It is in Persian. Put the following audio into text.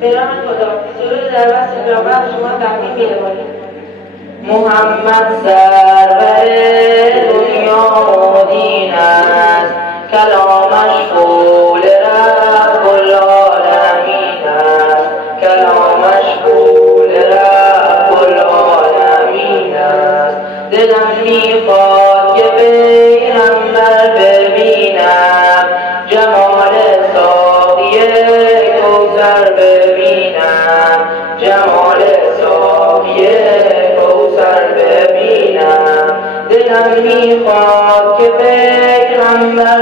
به نام خدا. سرود در وصف پیامبر شما تقدیم می‌نماییم. محمد سرور دنیا و دین است، کلامش قول رب العالمین است، کلامش قول رب العالمین است. دلم می‌خواد که پیغمبر ببینم، جمال ساقی کوثر ببینم، جمال ساقی کوثر ببینم. دلم میخواد که پیغمبر